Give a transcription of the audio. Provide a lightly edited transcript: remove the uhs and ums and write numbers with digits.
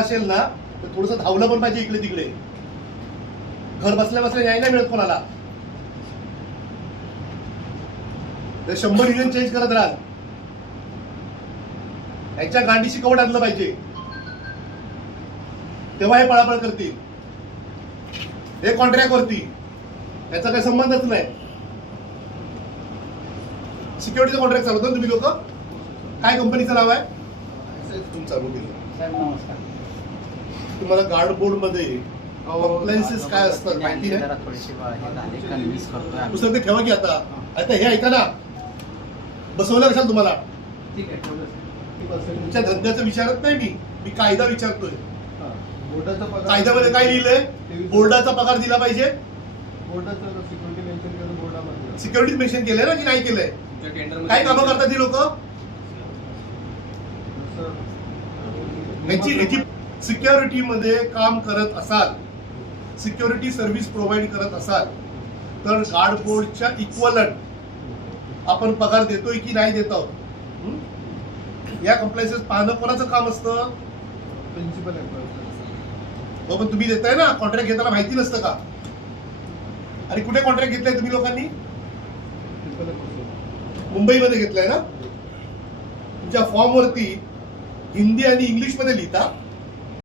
असेल ना तर थोडंसं धावलं पण पाहिजे इकडे तिकडे. घर बसल्या बसल्या न्याय नाही मिळत कोणाला. तर 100 इंजिन चेंज करत राहा. यांच्या गांडीशी कवड आणलं पाहिजे, तेव्हा हे पळापळ करतील. हे कॉन्ट्रॅक्ट वरती याचा काही संबंधच नाही. सिक्युरिटीचा कॉन्ट्रॅक्ट चालवतो ना तुम्ही लोक. काय कंपनीचं नाव आहे तुम्ही चालू केलं? साहेब नमस्कार. तुम्हाला गार्ड बोर्ड मध्ये कंप्लायन्सेस काय असतात माहिती जरा नाही? थोडीशी हे झाले, कन्व्हिन्स करतोय आम्ही. पुस्तक ते ठेवा की आता. आता हे ऐका ना, बसवलं कशाला तुम्हाला? ठीक आहे, ठेवलं साहेब. तुमच्या धंद्याचं विचारत नाही मी कायदा विचारतोय. बोर्डाचा पगार कायद्यामध्ये काय लिहिलंय? बोर्डाचा पगार दिला पाहिजे. बोर्डाचं सिक्युरिटी मेन्शन केलं बोर्डामध्ये. सिक्युरिटी मेन्शन केलंय ना की नाही केलंय? काय कामं करतात ती लोक? ह्याची सिक्युरिटी मध्ये काम करत असाल, सिक्युरिटी सर्व्हिस प्रोव्हाइड करत असाल तर गार्ड बोर्डच्या इक्वलंट आपण पगार देतोय की नाही देत आहोत या कंप्लायन्सेस पाहणं कोणाचं काम असतं? Principal employee. हो, पण तुम्ही देताय ना. कॉन्ट्रॅक्ट घेताना माहिती नसतं का? आणि कुठे कॉन्ट्रॅक्ट घेतलाय तुम्ही लोकांनी? मुंबईमध्ये घेतलाय ना. तुमच्या फॉर्म वरती हिंदी आणि इंग्लिश मध्ये लिहिता